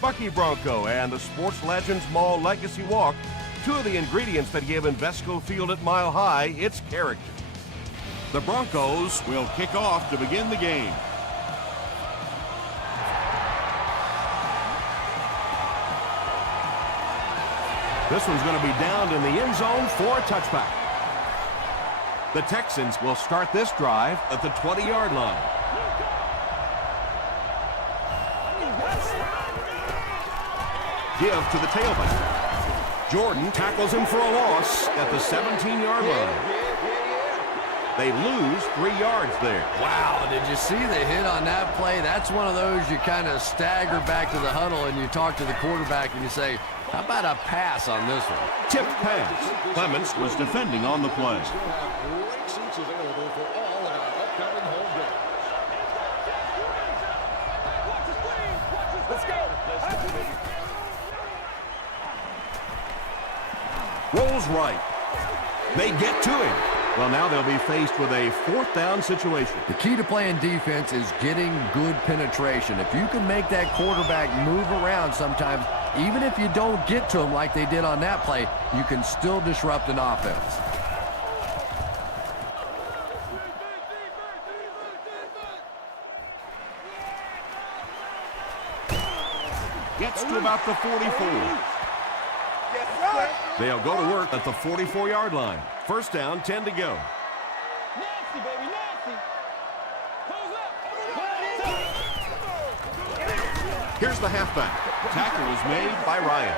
Bucky Bronco and the Sports Legends Mall Legacy Walk, two of the ingredients that give Invesco Field at Mile High its character. The Broncos will kick off to begin the game. This one's going to be down in the end zone for a touchback. The Texans will start this drive at the 20-yard line. Give to the tailback. Jordan tackles him for a loss at the 17-yard line. They lose 3 yards there. Wow, did you see the hit on that play? That's one of those you kind of stagger back to the huddle and you talk to the quarterback and you say, how about a pass on this one? Tipped pass. Clements was defending on the play. Rolls right. They get to him. Well, now they'll be faced with a 4th down situation. The key to playing defense is getting good penetration. If you can make that quarterback move around sometimes, even if you don't get to him like they did on that play, you can still disrupt an offense. Gets to about the 44. They'll go to work at the 44-yard line. 1st down, 10 to go. Nasty, baby, nasty. Here's the halfback. Tackle is made by Ryan.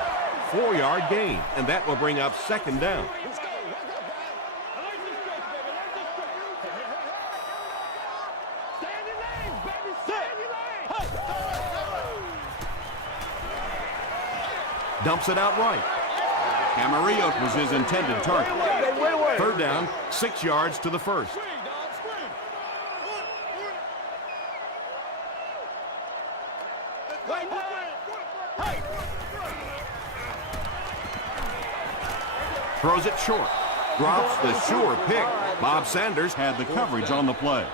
4-yard gain, and that will bring up 2nd down. Dumps it out right. Camarillo was his intended target. 3rd down, 6 yards to the 1st. Throws it short. Drops the sure pick. Bob Sanders Had the coverage on the play.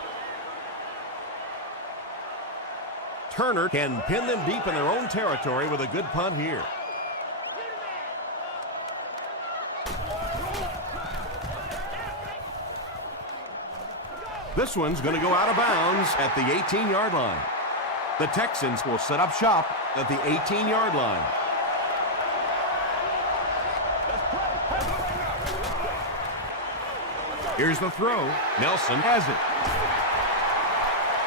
Turner can pin them deep in their own territory with a good punt here. This one's going to go out of bounds at the 18-yard line. The Texans will set up shop at the 18-yard line. Here's the throw. Nelson has it.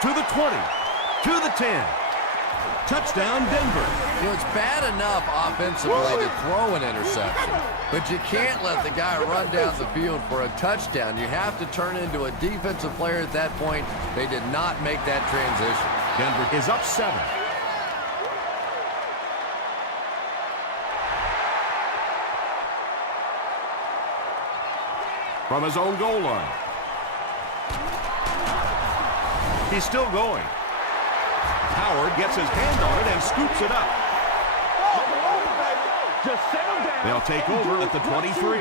To the 20. To the 10. Touchdown, Denver. You know, it's bad enough offensively to throw an interception, but you can't let the guy run down the field for a touchdown. You have to turn into a defensive player at that point. They did not make that transition. Denver is up 7. From his own goal line. He's still going. Howard gets his hand on it and scoops it up. They'll take over at the 23.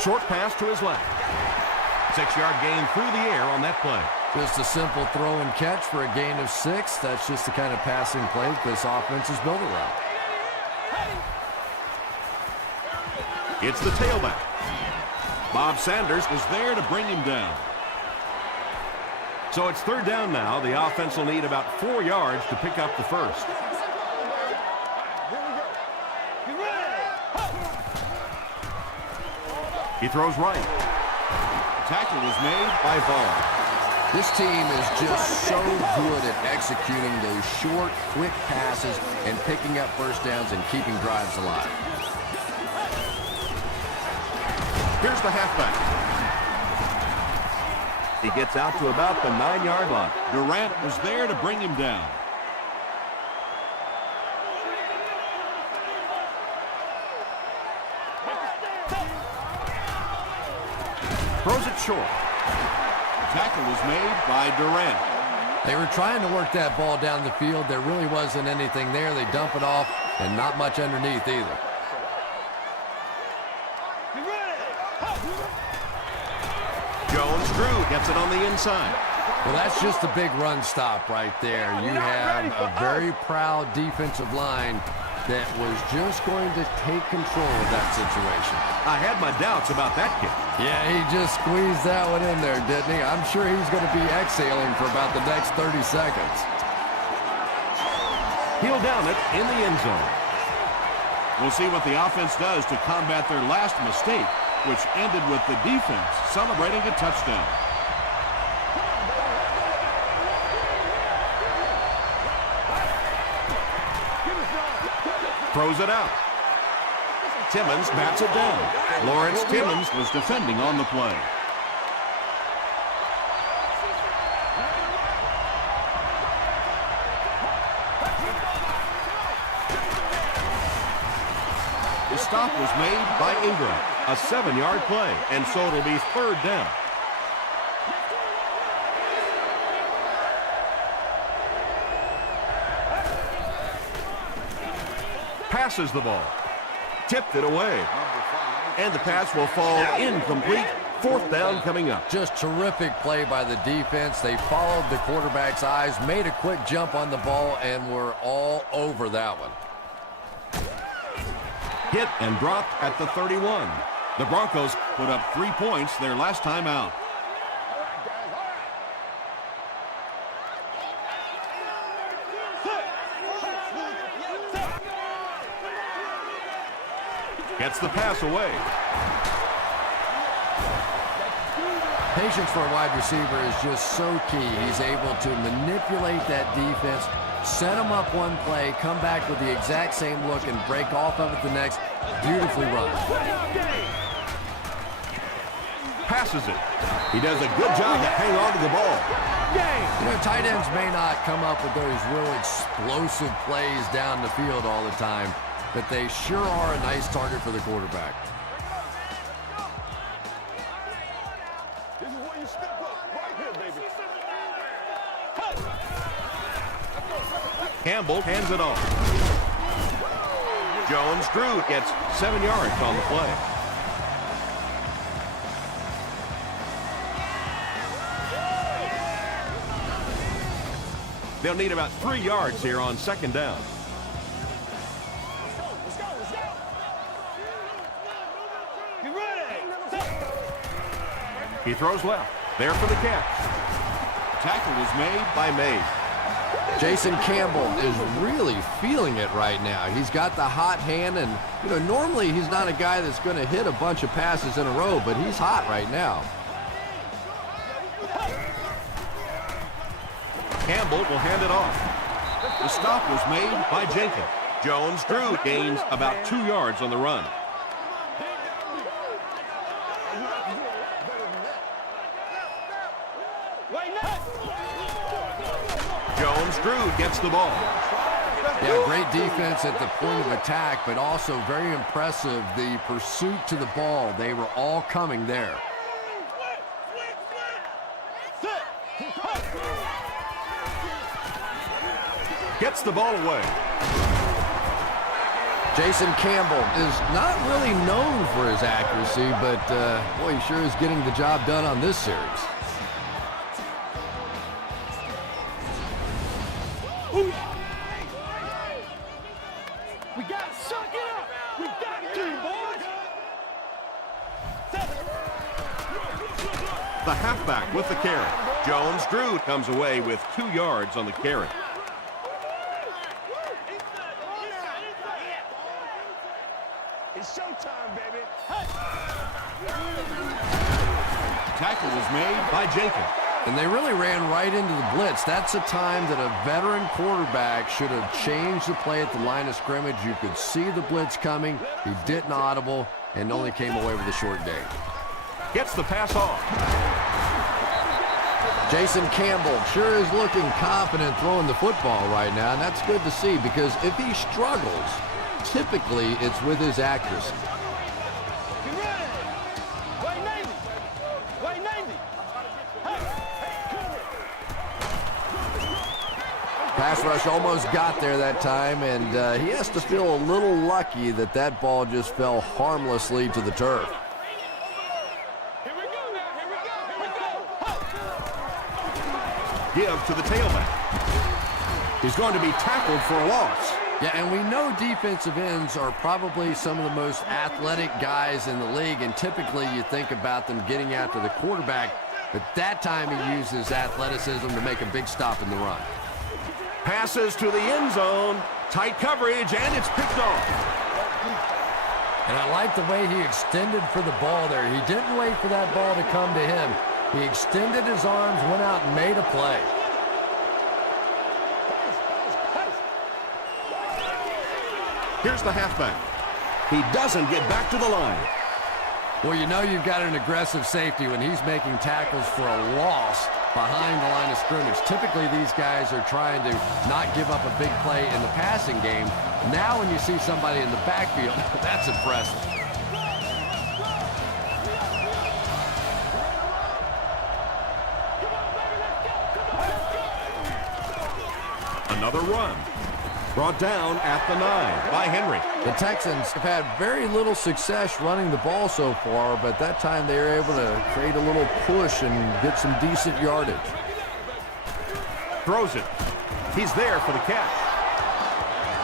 Short pass to his left. 6-yard gain through the air on that play. Just a simple throw and catch for a gain of 6. That's just the kind of passing play this offense is built around. It's the tailback. Bob Sanders was there to bring him down. So it's 3rd down now. The offense will need about 4 yards to pick up the 1st. He throws right. Tackle was made by Vaughn. This team is just so good at executing those short, quick passes and picking up 1st downs and keeping drives alive. Here's the halfback. He gets out to about the 9-yard line. Durant was there to bring him down. Throws it short. Tackle was made by Durant. They were trying to work that ball down the field. There really wasn't anything there. They dump it off, and not much underneath either. Jones-Drew gets it on the inside. Well, that's just a big run stop right there. You have a very proud defensive line that was just going to take control of that situation. I had my doubts about that kick. Yeah, he just squeezed that one in there, didn't he? I'm sure he's going to be exhaling for about the next 30 seconds. He'll down it in the end zone. We'll see what the offense does to combat their last mistake, which ended with the defense celebrating a touchdown. Throws it out. Timmons bats it down. Lawrence Timmons was defending on the play. The stop was made by Ingram. A 7-yard play, and so it'll be 3rd down. Passes the ball. Tipped it away. And the pass will fall incomplete. 4th down coming up. Just terrific play by the defense. They followed the quarterback's eyes, made a quick jump on the ball, and were all over that one. Hit and drop at the 31. The Broncos Put up 3 points their last time out. gets the pass away. Patience for a wide receiver is just so key. He's able to manipulate that defense, set them up one play, come back with the exact same look, and break off of it the next. Beautifully run. Passes it. He does a good job to hang on to the ball. You know, tight ends may not come up with those real explosive plays down the field all the time, but they sure are a nice target for the quarterback. This is where you step up right here, baby. Campbell hands it off. Jones-Drew gets 7 yards on the play. They'll need about 3 yards here on 2nd down. Let's go. Get ready. He throws left. There for the catch. Tackle was made By May. Jason Campbell is really feeling it right now. He's got the hot hand, and you know, normally he's not a guy that's going to hit a bunch of passes in a row, but he's hot right now. Campbell will hand it off. The stop was made By Jenkins. Jones-Drew gains about 2 yards on the run. Jones-Drew gets the ball. Yeah, great defense at the point of attack, but also very impressive the pursuit to the ball. They were all coming there. Gets the ball away. Jason Campbell is not really known for his accuracy, but boy, he sure is getting the job done on this series. We got to suck it up. We got to, boys. The halfback with the carry. Jones-Drew comes away with 2 yards on the carry. It's showtime, baby. tackle was made By Jenkins. And they really ran right into the blitz. That's a time that a veteran quarterback should have changed the play at the line of scrimmage. You could see the blitz coming. He didn't audible and only came away with a short gain. Gets the pass off. Jason Campbell sure is looking confident throwing the football right now, and that's good to see because if he struggles, typically it's with his accuracy. Get ready. White Navy. White Navy. Pass rush almost got there that time, and he has to feel a little lucky that that ball just fell harmlessly to the turf. Give to the tailback. He's going to be tackled for a loss. Yeah, and we know defensive ends are probably some of the most athletic guys in the league, and typically you think about them getting after the quarterback, but that time he uses athleticism to make a big stop in the run. Passes to the end zone. Tight coverage, and it's picked off. And I like the way he extended for the ball there. He didn't wait for that ball to come to him. He extended his arms, went out, and made a play. Here's the halfback. He doesn't get back to the line. Well, you know you've got an aggressive safety when he's making tackles for a loss behind the line of scrimmage. Typically, these guys are trying to not give up a big play in the passing game. Now when you see somebody in the backfield, that's impressive. Another run. Brought down at the 9 by Henry. The Texans have had very little success running the ball so far, but that time they were able to create a little push and get some decent yardage. Throws it. He's there for the catch.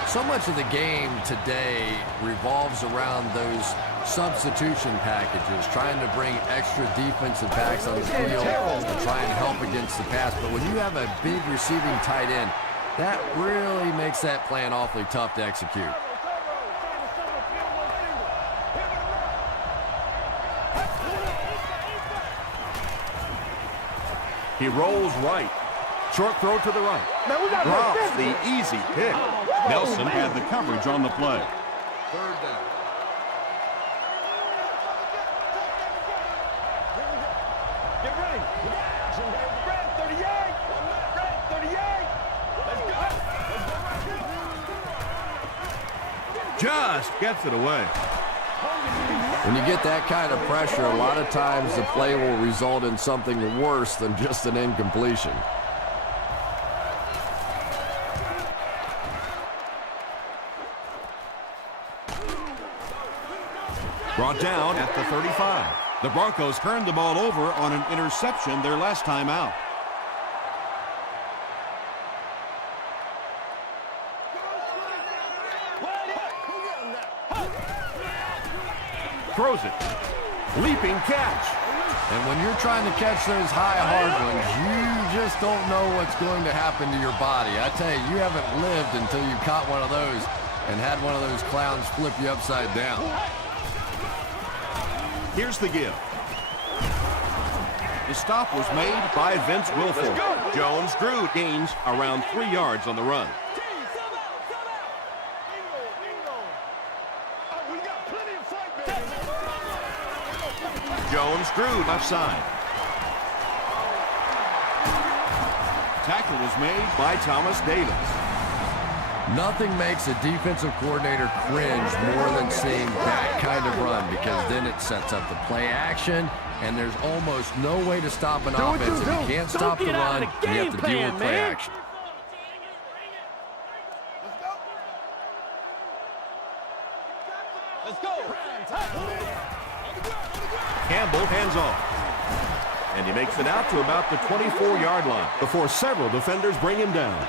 So much of the game today revolves around those substitution packages, trying to bring extra defensive backs on the field and try and help against the pass. But when you have a big receiving tight end, that really makes that plan awfully tough to execute. He rolls right. Short throw to the right. Drops the easy pick. Nelson had the coverage on the play. Third down. Get ready. Red 38. Red 38. Let's go. Just gets it away. When you get that kind of pressure, a lot of times the play will result in something worse than just an incompletion. Brought down at the 35. The Broncos turned the ball over on an interception their last time out. Throws it. Leaping catch. And when you're trying to catch those high, hard ones, you just don't know what's going to happen to your body. I tell you, you haven't lived until you caught one of those and had one of those clowns flip you upside down. Here's the give. The stop was made By Vince Wilfork. Jones-Drew gains around 3 yards on the run. Jones-Drew left side. tackle was made by Thomas Davis. Nothing makes a defensive coordinator cringe more than seeing that kind of run, because then it sets up the play action, and there's almost no way to stop an offense. If you can't stop the run, you have to deal with play action. Let's go. Campbell hands off. And he makes it out to about the 24-yard line before several defenders bring him down.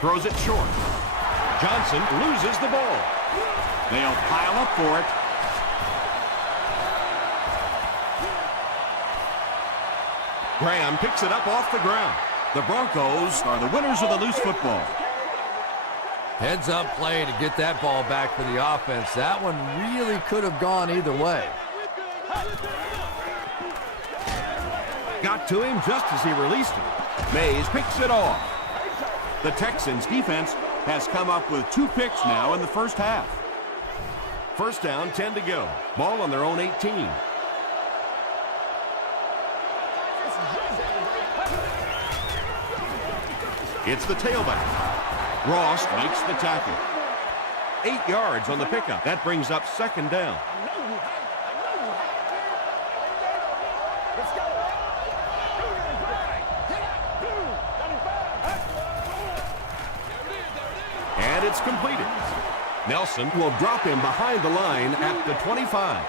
Throws it short. Johnson loses the ball. They'll pile up for it. Graham picks it up off the ground. The Broncos are the winners of the loose football. Heads up play to get that ball back for the offense. That one really could have gone either way. Got to him just as he released it. Mays picks it off. The Texans defense has come up with 2 picks now in the first half. First down, 10 to go. Ball on their own 18. It's the tailback. Ross makes the tackle. 8 yards on the pickup. That brings up second down. And it's completed. Nelson will drop him behind the line at the 25.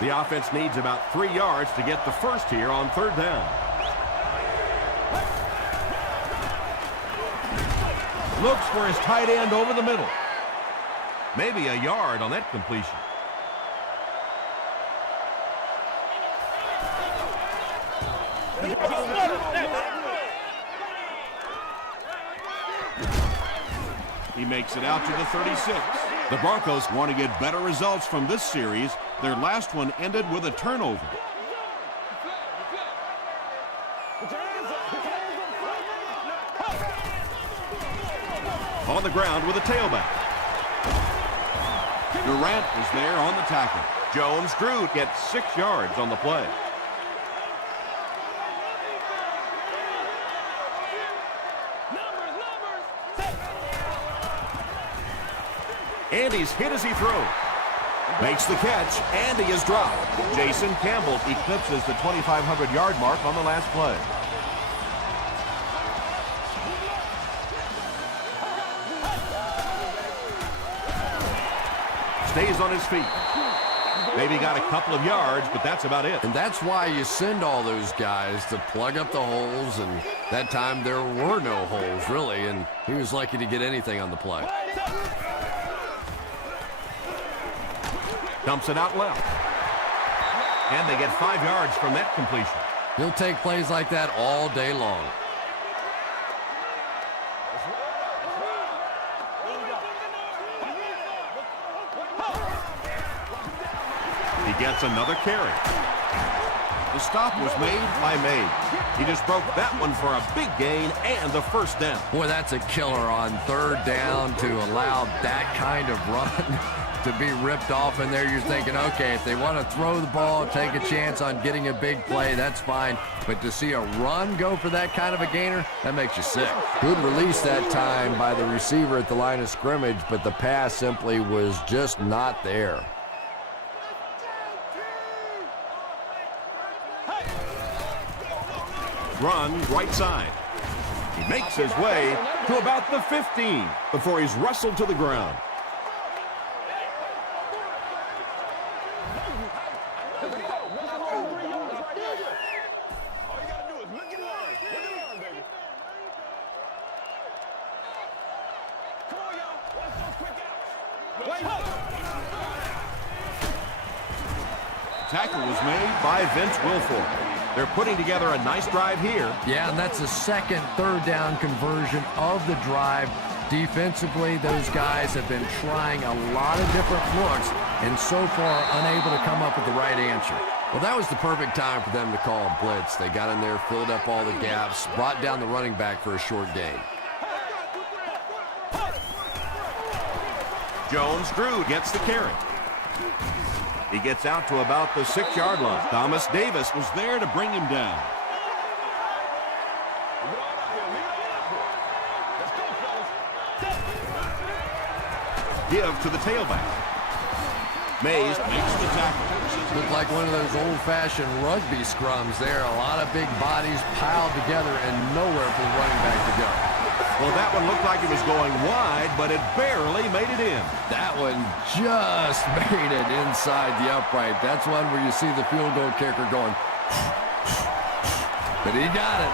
The offense needs about 3 yards to get the first here on 3rd down. Looks for his tight end over the middle. Maybe a yard on that completion. He makes it out to the 36. The Broncos want to get better results from this series. Their last one ended with a turnover. On the ground with a tailback. Durant is there on the tackle. Jones-Drew gets 6 yards on the play. Andy's hit as he throws. Makes the catch. Andy is dropped. Jason Campbell eclipses the 2,500-yard mark on the last play. Stays on his feet. Maybe got a couple of yards, but that's about it. And that's why you send all those guys to plug up the holes, and that time there were no holes, really, and he was lucky to get anything on the play. Dumps it out left. And they get 5 yards from that completion. He'll take plays like that all day long. He gets another carry. The stop was made by May. He just broke that one for a big gain and the first down. Boy, that's a killer on 3rd down to allow that kind of run to be ripped off in there. You're thinking, okay, if they want to throw the ball, take a chance on getting a big play, that's fine. But to see a run go for that kind of a gainer, that makes you sick. Good release that time by the receiver at the line of scrimmage, but the pass simply was just not there. Run right side. He makes his way to about the 15 before he's wrestled to the ground. Tackle was made By Vince Wilfork. They're putting together a nice drive here. Yeah, and that's the second 3rd down conversion of the drive. Defensively, those guys have been trying a lot of different looks and so far unable to come up with the right answer. Well, that was the perfect time for them to call a blitz. They got in there, filled up all the gaps, brought down the running back for a short gain. Jones-Drew gets the carry. He gets out to about the 6-yard line. Thomas Davis was there to bring him down. Give to the tailback. Mays Makes the tackle. Looked like one of those old-fashioned rugby scrums there. A lot of big bodies piled together and nowhere for the running back to go. Well, that one looked like it was going wide, but it barely made it in. That one just made it inside the upright. That's one where you see the field goal kicker going, but he got it.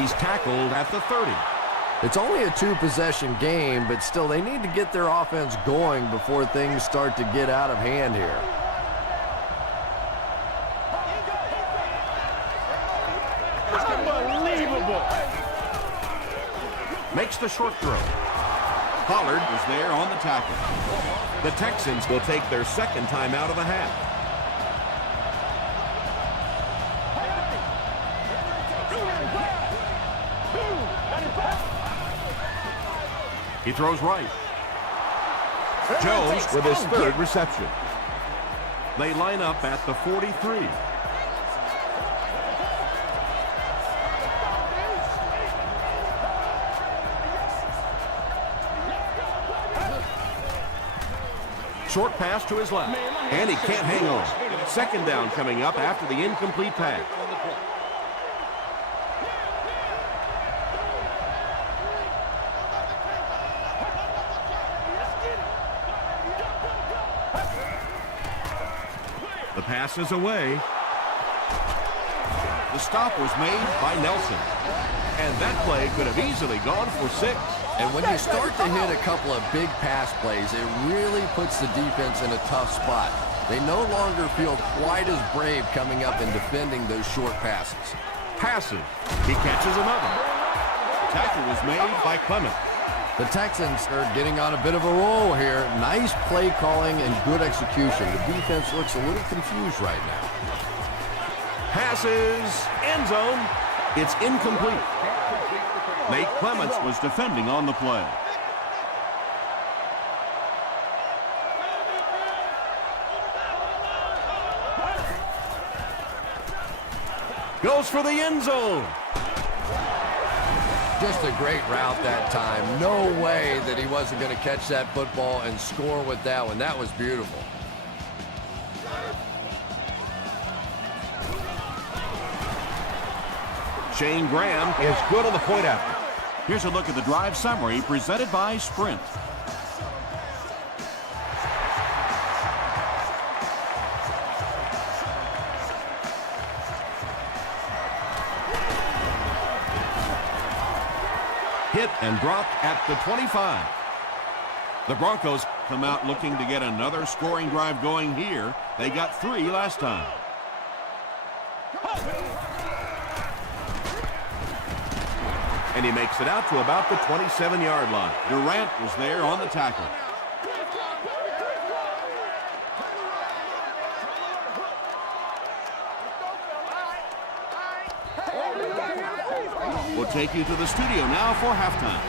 He's tackled at the 30. It's only a 2-possession game, but still they need to get their offense going before things start to get out of hand here. Unbelievable. Makes the short throw. Pollard was there on the tackle. The Texans will take their second time out of the half. He throws right. Jones with his 3rd reception. They line up at the 43. Short pass to his left, and he can't hang on. 2nd down coming up after the incomplete pass. pass is away. The stop was made by Nelson. And that play could have easily gone for 6. And when you start to hit a couple of big pass plays, it really puts the defense in a tough spot. They no longer feel quite as brave coming up and defending those short passes. Passes. He catches another. Tackle was made by Clement. The Texans are getting on a bit of a roll here. Nice play calling and good execution. The defense looks a little confused right now. Passes. End zone. It's incomplete. Nate Clements was defending on the play. Goes for the end zone. Just a great route that time. No way that he wasn't going to catch that football and score with that one. That was beautiful. Shane Graham is good on the point after. Here's a look at the drive summary presented by Sprint. Hit and dropped at the 25. The Broncos come out looking to get another scoring drive going here. They got 3 last time. And he makes it out to about the 27-yard line. Durant was there on the tackle. We'll take you to the studio now for halftime.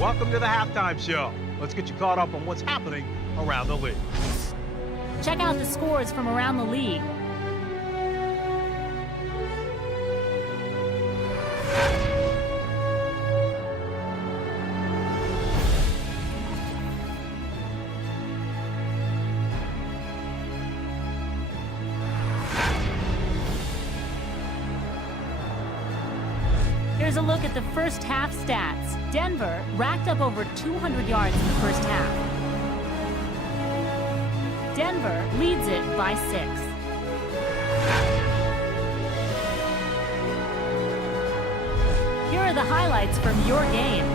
Welcome to the halftime show. Let's get you caught up on what's happening around the league. Check out the scores from around the league. Here's a look at the first half stats. Denver racked up over 200 yards in the first half. Denver leads it by 6. Here are the highlights from your game.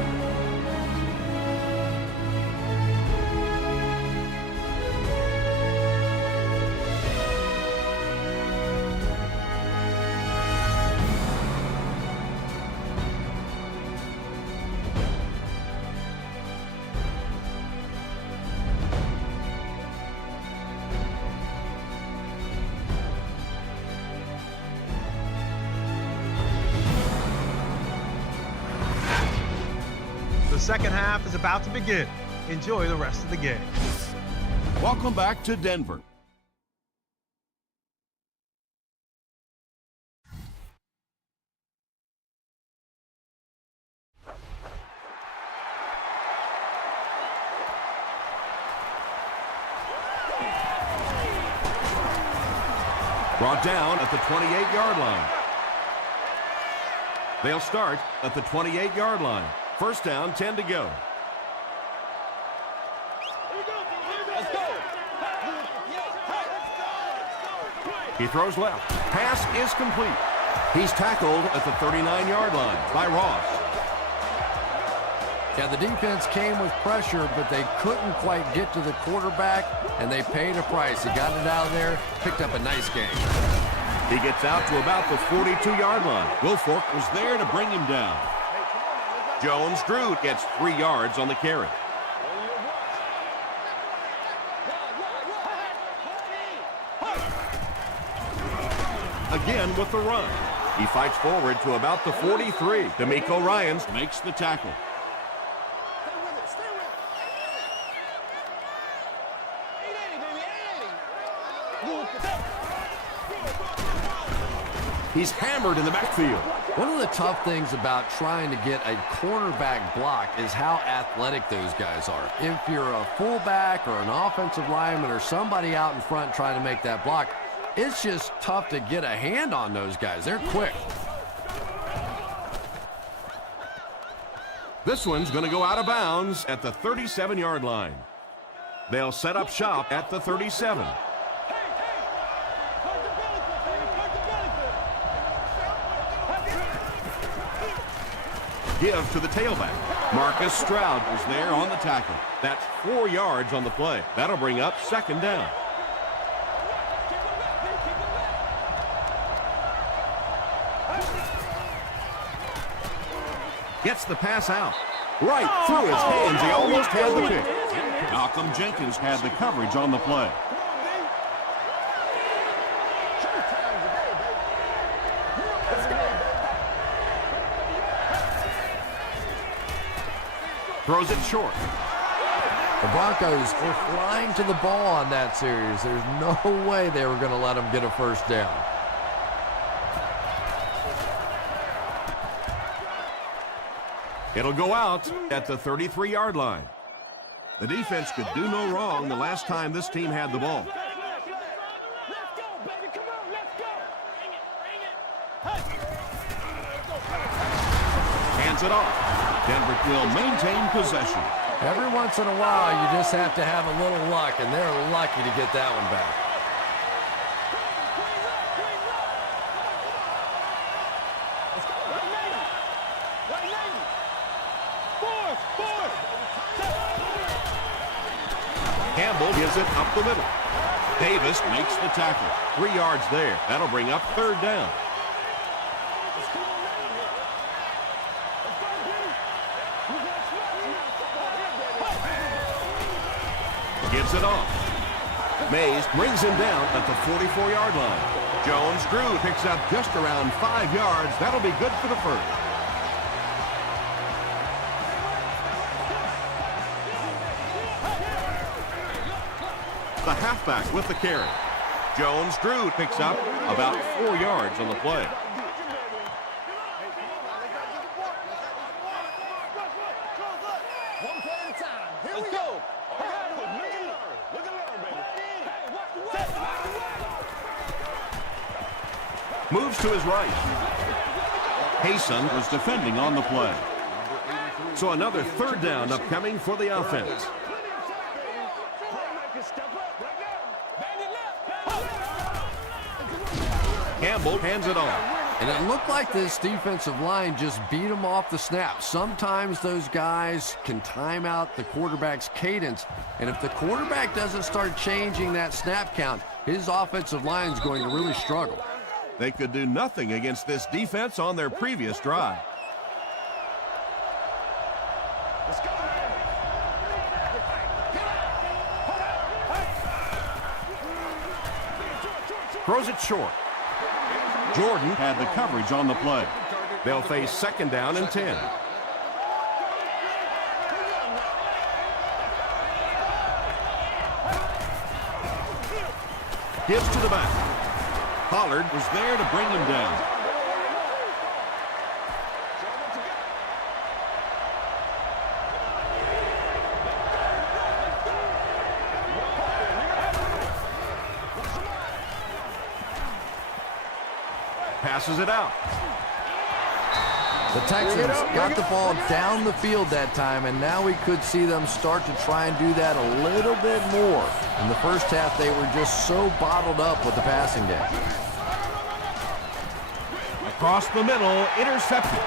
The second half is about to begin. Enjoy the rest of the game. Welcome back to Denver. Brought down at the 28-yard line. They'll start at the 28-yard line. First down, 10 to go. He throws left. Pass is complete. He's tackled at the 39-yard line by Ross. Yeah, the defense came with pressure, but they couldn't quite get to the quarterback, and they paid a price. He got it out of there, picked up a nice game. He gets out to about the 42-yard line. Wilfork was there to bring him down. Jones-Drew gets 3 yards on the carry. Again with the run. He fights forward to about the 43. D'Amico Ryans Makes the tackle. He's hammered in the backfield. One of the tough things about trying to get a cornerback block is how athletic those guys are. If you're a fullback or an offensive lineman or somebody out in front trying to make that block, it's just tough to get a hand on those guys. They're quick. This one's going to go out of bounds at the 37-yard line. They'll set up shop at the 37. Give to the tailback. Marcus Stroud was there on the tackle. That's 4 yards on the play. That'll bring up second down. Gets the pass out. Right through his hands. He almost had the pick. Malcolm Jenkins had the coverage on the play. Throws it short. The Broncos were flying to the ball on that series. There's no way they were going to let them get a first down. It'll go out at the 33-yard line. The defense could do no wrong the last time this team had the ball. Let's go, baby. Come on, let's go. Hands it off. Denver will maintain possession. Every once in a while, you just have to have a little luck, and they're lucky to get that one back. Campbell gives it up the middle. Davis makes the tackle. 3 yards there. That'll bring up third down. Gives it off. Mays brings him down at the 44-yard line. Jones-Drew picks up just around 5 yards. That'll be good for the first. The halfback with the carry. Jones-Drew picks up about 4 yards on the play. One play at a time. Here we go. Moves to his right. Hayson Was defending on the play. So another third down upcoming for the offense. Campbell hands it off. And it looked like this defensive line just beat them off the snap. Sometimes those guys can time out the quarterback's cadence. And if the quarterback doesn't start changing that snap count, his offensive line is going to really struggle. They could do nothing against this defense on their previous drive. Throws it short. Jordan Had the coverage on the play. They'll face second down and 10. Gives to the back. Pollard Was there to bring him down. passes it out. The Texans got the ball down the field that time, and now we could see them start to try and do that a little bit more. In the first half, they were just so bottled up with the passing game. Across the middle, intercepted.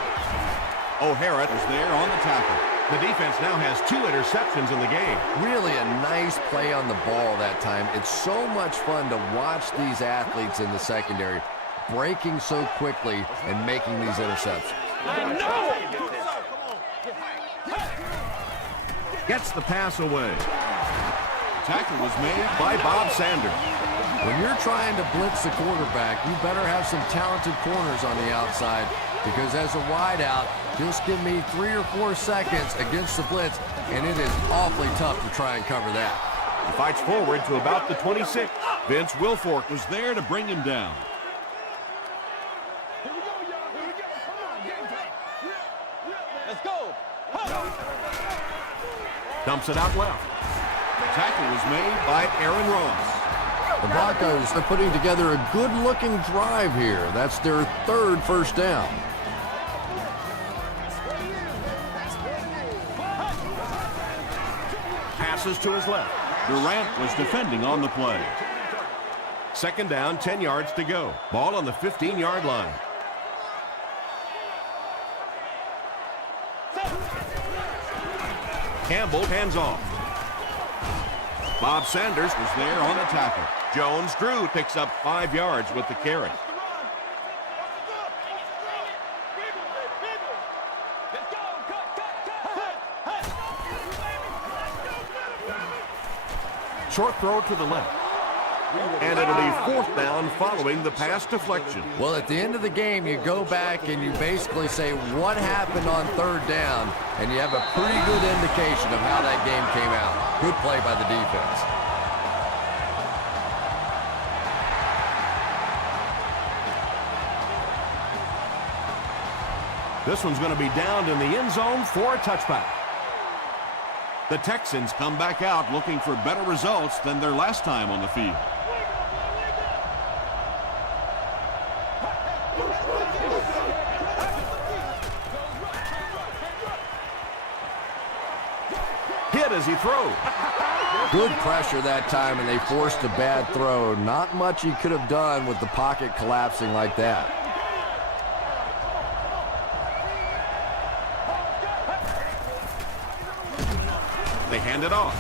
O'Hara is there on the tackle. The defense now has 2 interceptions in the game. Really a nice play on the ball that time. It's so much fun to watch these athletes in the secondary breaking so quickly and making these interceptions. Gets the pass away. Tackle was made By Bob Sanders. When you're trying to blitz the quarterback, you better have some talented corners on the outside, because as a wideout, just give me 3 or 4 seconds against the blitz, and it is awfully tough to try and cover that. He fights forward to about the 26. Vince Wilfork was there to bring him down. Let's go. Dumps it out left. Tackle was made By Aaron Ross. The Broncos are putting together a good-looking drive here. That's their 3rd first down. passes to his left. Durant was defending on the play. Second down, 10 yards to go. Ball on the 15-yard line. Campbell hands off. Bob Sanders was there on the tackle. Jones-Drew picks up 5 yards with the carry. Short throw to the left. And it'll be fourth down following the pass deflection. Well, at the end of the game, you go back and you basically say what happened on third down, and you have a pretty good indication of how that game came out. Good play by the defense. This one's going to be downed in the end zone for a touchback. The Texans come back out looking for better results than their last time on the field. Hit as he throws. Good pressure that time, and they forced a bad throw. Not much he could have done with the pocket collapsing like that. They hand it off.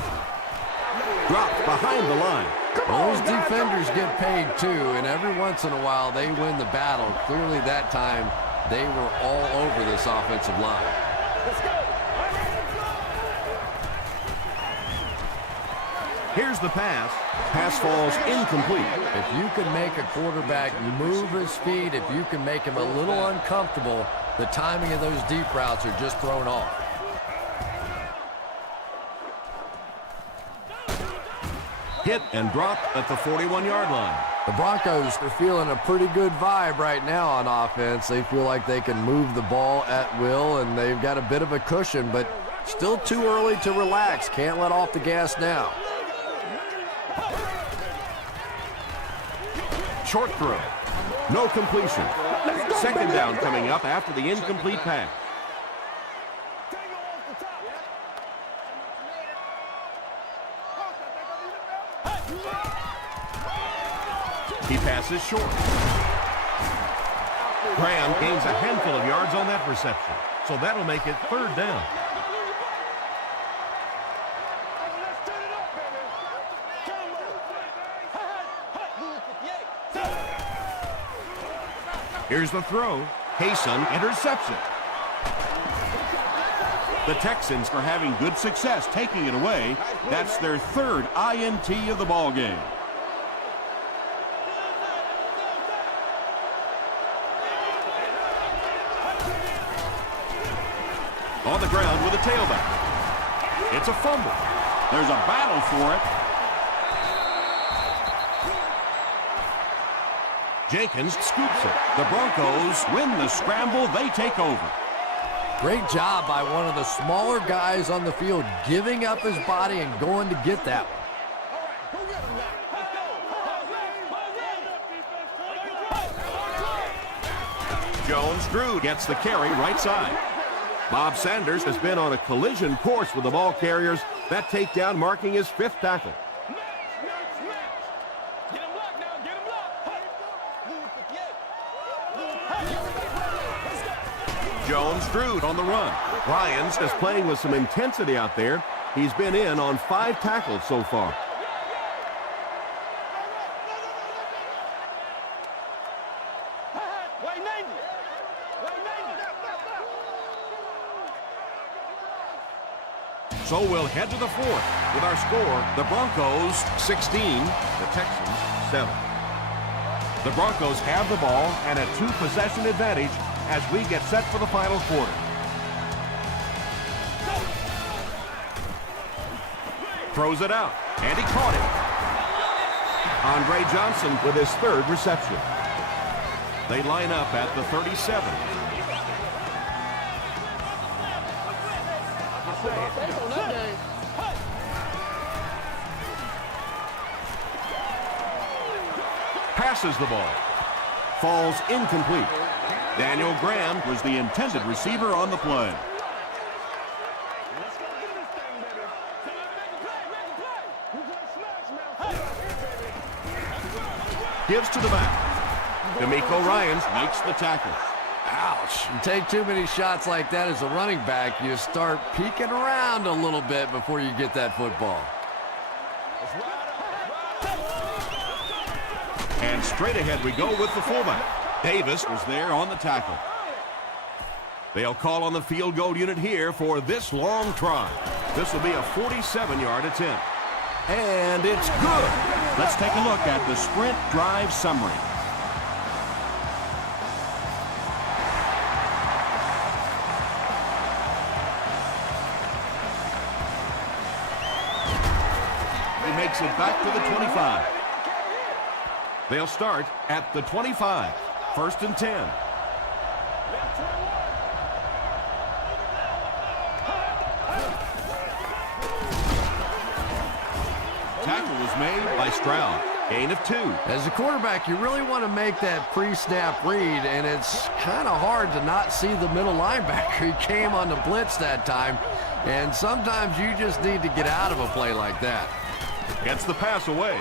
Dropped behind the line. Well, those defenders get paid too, and every once in a while they win the battle. Clearly that time they were all over this offensive line. Here's the pass. Pass falls incomplete. If you can make a quarterback move his feet, if you can make him a little uncomfortable, the timing of those deep routes are just thrown off. Hit and dropped at the 41-yard line. The Broncos are feeling a pretty good vibe right now on offense. They feel like they can move the ball at will, and they've got a bit of a cushion, but still too early to relax. Can't let off the gas now. Short throw. No completion. Second down coming up after the incomplete pass. He passes short. Graham gains a handful of yards on that reception, so that'll make it third down. Here's the throw. Hayson intercepts it. The Texans are having good success taking it away. That's their third INT of the ball game. On the ground with a tailback. It's a fumble. There's a battle for it. Jenkins scoops it. The Broncos Win the scramble, they take over. Great job by one of the smaller guys on the field, giving up his body and going to get that one. Jones-Drew gets the carry right side. Bob Sanders has been on a collision course with the ball carriers. That takedown marking his fifth tackle. Jones-Drew on the run. Ryans is playing with some intensity out there. He's been in on 5 tackles so far. So we'll head to the fourth with our score, the Broncos 16, the Texans 7. The Broncos have the ball and a 2-possession advantage as we get set for the final quarter. Throws it out, and he caught it. Andre Johnson with his third reception. They line up at the 37. Passes the ball. Falls incomplete. Daniel Graham was the intended receiver on the play. gives to the back. D'Amico Ryans makes the tackle. Ouch. You take too many shots like that as a running back, you start peeking around a little bit before you get that football. And straight ahead we go with the fullback. Davis was there on the tackle. They'll call on the field goal unit here for this long try. This will be a 47-yard attempt. And it's good. Let's take a look at the sprint drive summary. He makes it back to the 25. They'll start at the 25. 1st and 10. Tackle was made by Stroud. Gain of 2. As a quarterback, you really want to make that pre-snap read, and it's kind of hard to not see the middle linebacker. He came on the blitz that time, and sometimes you just need to get out of a play like that. Gets the pass away.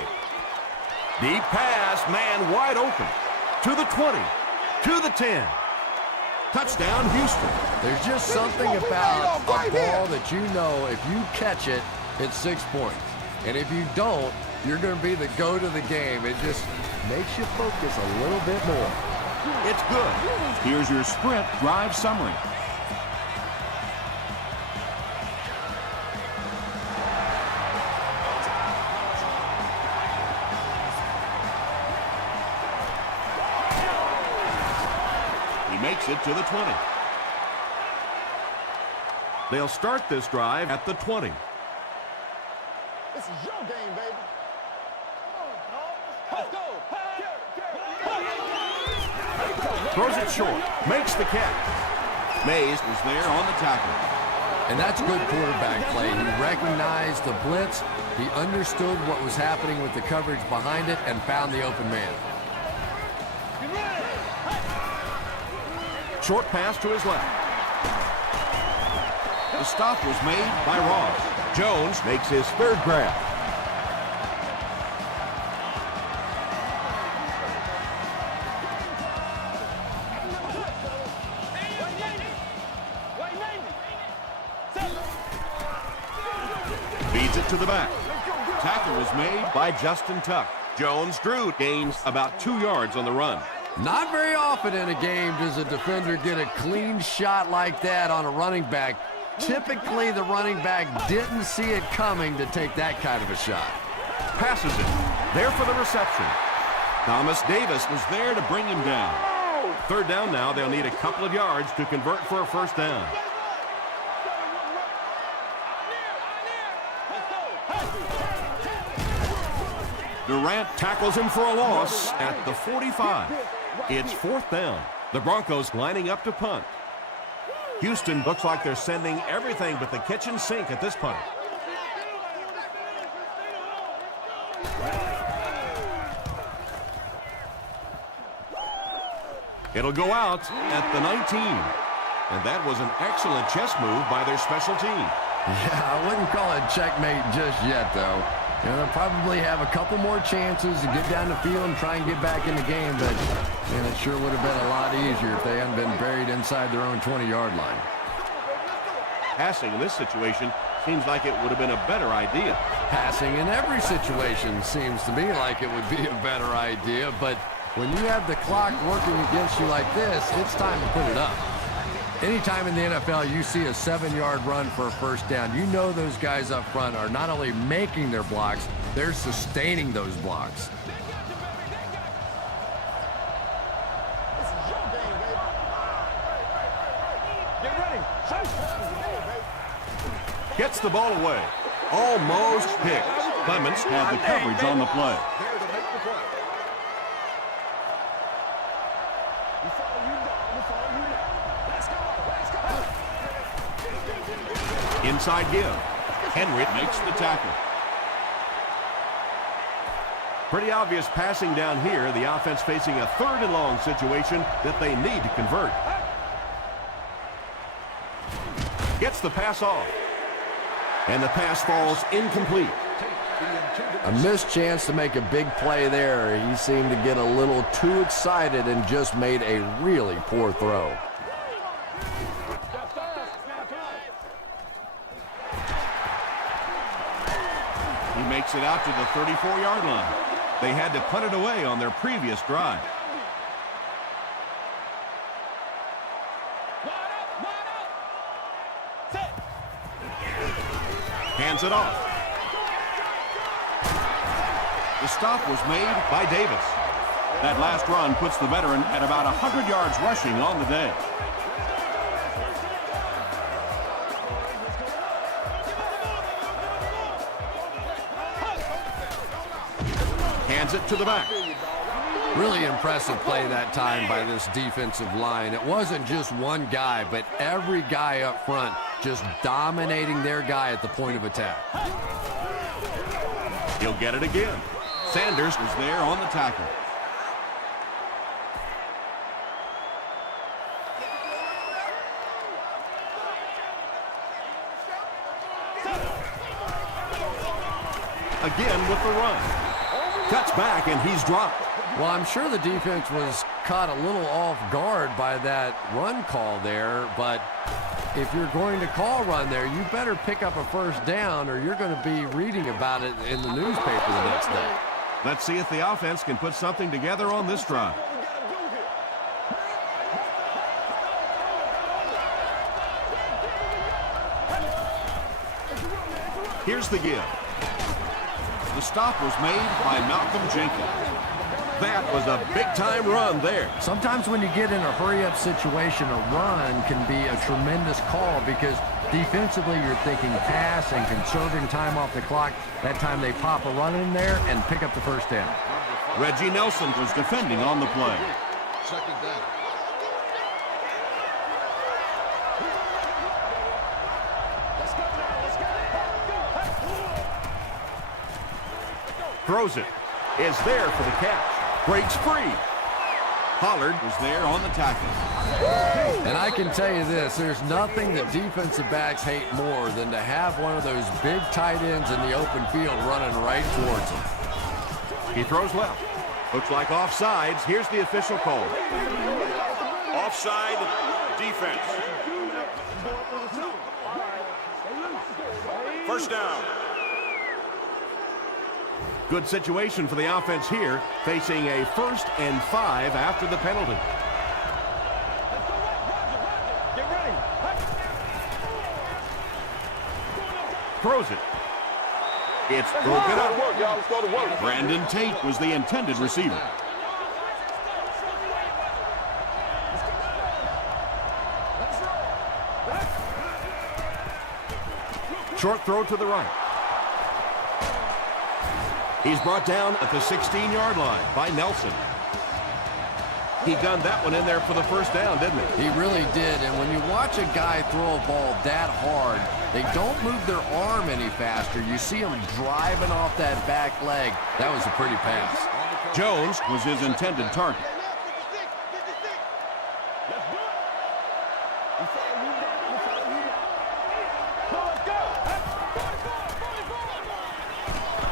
Deep pass, man wide open. To the 20, to the 10. Touchdown, Houston. There's just something about a ball that you know if you catch it, it's 6 points. And if you don't, you're going to be the goat of the game. It just makes you focus a little bit more. It's good. Here's your sprint drive summary. He makes it to the 20. They'll start this drive at the 20. This is your game, baby. Let's go. Throws it short. Makes the catch. Mays was there on the tackle. And that's good quarterback play. He recognized the blitz. He understood what was happening with the coverage behind it and found the open man. Short pass to his left. The stop was made by Ross. Jones makes his 3rd grab. Feeds it to the back. Tackle was made by Justin Tuck. Jones drew, gains about 2 yards on the run. Not very often in a game does a defender get a clean shot like that on a running back. Typically, the running back didn't see it coming to take that kind of a shot. Passes it. There for the reception. Thomas Davis was there to bring him down. 3rd down now. They'll need a couple of yards to convert for a 1st down. Durant tackles him for a loss at the 45. It's 4th down. The Broncos lining up to punt. Houston looks like they're sending everything but the kitchen sink at this punt. It'll go out at the 19. And that was an excellent chess move by their special team. Yeah, I wouldn't call it checkmate just yet, though. You know, they'll probably have a couple more chances to get down the field and try and get back in the game, but man, it sure would have been a lot easier if they hadn't been buried inside their own 20-yard line. Passing in this situation seems like it would have been a better idea. Passing in every situation seems to me like it would be a better idea, but when you have the clock working against you like this, it's time to put it up. Anytime in the NFL you see a 7-yard run for a 1st down, you know those guys up front are not only making their blocks, they're sustaining those blocks. This is your game, baby. Get ready. Gets the ball away. Almost picked. Clements had the coverage on the play. Inside give. Henry makes the tackle. Pretty obvious passing down here. The offense facing a 3rd and long situation that they need to convert. Gets the pass off. And the pass falls incomplete. A missed chance to make a big play there. He seemed to get a little too excited and just made a really poor throw. He makes it out to the 34-yard line. They had to punt it away on their previous drive. Hands it off. The stop was made by Davis. That last run puts the veteran at about 100 yards rushing on the day. Hands it to the back. Really impressive play that time by this defensive line. It wasn't just one guy, but every guy up front just dominating their guy at the point of attack. He'll get it again. Sanders was there on the tackle. Again with the run. Cuts back and he's dropped. Well, I'm sure the defense was caught a little off guard by that run call there, but if you're going to call run there, you better pick up a first down or you're going to be reading about it in the newspaper the next day. Let's see if the offense can put something together on this drive. Here's the give. The stop was made by Malcolm Jenkins. That was a big-time run there. Sometimes when you get in a hurry-up situation, a run can be a tremendous call because defensively you're thinking pass and conserving time off the clock. That time they pop a run in there and pick up the first down. Reggie Nelson was defending on the play. Second down. Throws it. Is there for the catch. Breaks free. Pollard was there on the tackle. And I can tell you this, there's nothing that defensive backs hate more than to have one of those big tight ends in the open field running right towards them. He throws left. Looks like offsides. Here's the official call. Offside defense. First down. Good situation for the offense here, facing a 1st and 5 after the penalty. Throws it. It's broken up. Brandon Tate was the intended receiver. Short throw to the right. He's brought down at the 16-yard line by Nelson. He gunned that one in there for the first down, didn't he? He really did, and when you watch a guy throw a ball that hard, they don't move their arm any faster. You see him driving off that back leg. That was a pretty pass. Jones was his intended target.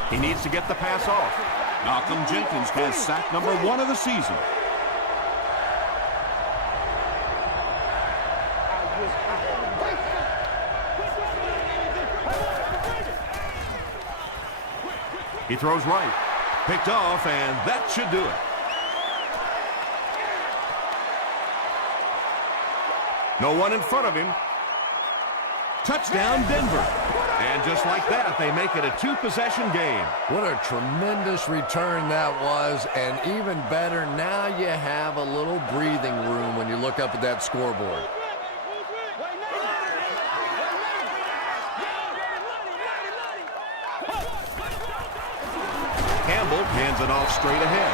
He needs to get the pass off. Malcolm Jenkins has sack number 1 of the season. He throws right. Picked off, and that should do it. No one in front of him. Touchdown, Denver. And just like that, they make it a 2-possession game. What a tremendous return that was, and even better, now you have a little breathing room when you look up at that scoreboard. Campbell hands it off straight ahead,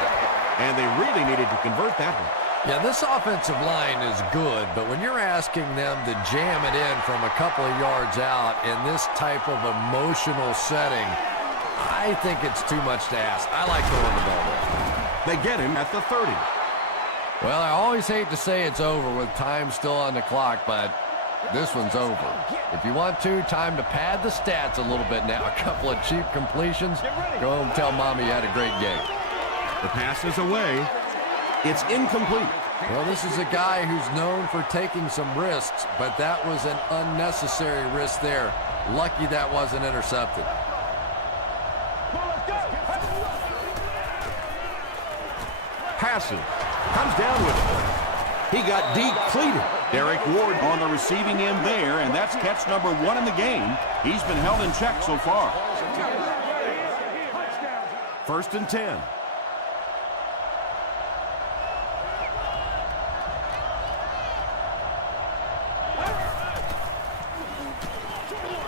and they really needed to convert that one. Yeah, this offensive line is good, but when you're asking them to jam it in from a couple of yards out in this type of emotional setting, I think it's too much to ask. I like throwing the ball there. They get him at the 30. Well, I always hate to say it's over with time still on the clock, but This one's over. If you want to, time to pad the stats a little bit now. A couple of cheap completions. Go home and tell Mama you had a great game. The pass is away. It's incomplete. Well, this is a guy who's known for taking some risks, but that was an unnecessary risk there. Lucky that wasn't intercepted. Passes. Comes down with it. He got depleted. Derek Ward on the receiving end there, and that's catch number 1 in the game. He's been held in check so far. 1st and 10.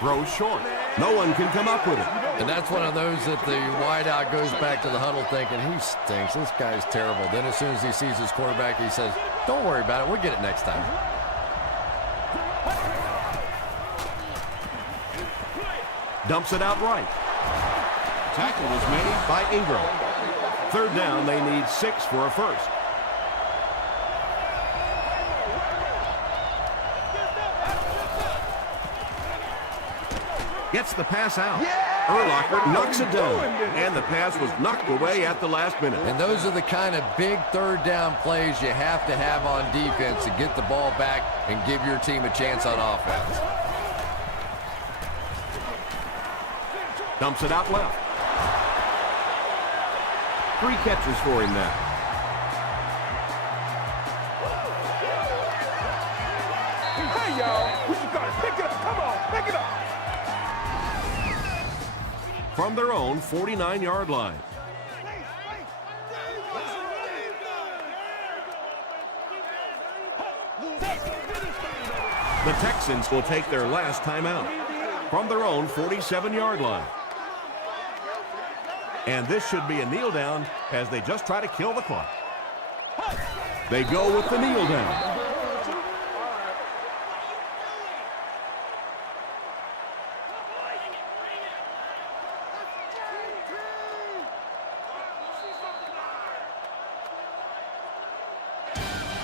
Throws short. No one can come up with it. And that's one of those that the wideout goes back to the huddle thinking, he stinks. This guy's terrible. Then as soon as he sees his quarterback, he says, don't worry about it. We'll get it next time. Dumps it out right. Tackle was made by Ingram. 3rd down, they need 6 for a first. Gets the pass out. Urlacher knocks it down. And the pass was knocked away at the last minute. And those are the kind of big 3rd down plays you have to have on defense to get the ball back and give your team a chance on offense. Dumps it out left. 3 catches for him now. Hey, y'all. We just got to pick it up. Come on. Pick it up. From their own 49-yard line. The Texans will take their last timeout from their own 47-yard line. And this should be a kneel down as they just try to kill the clock. They go with the kneel down.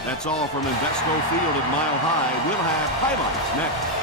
That's all from Invesco Field at Mile High. We'll have highlights next.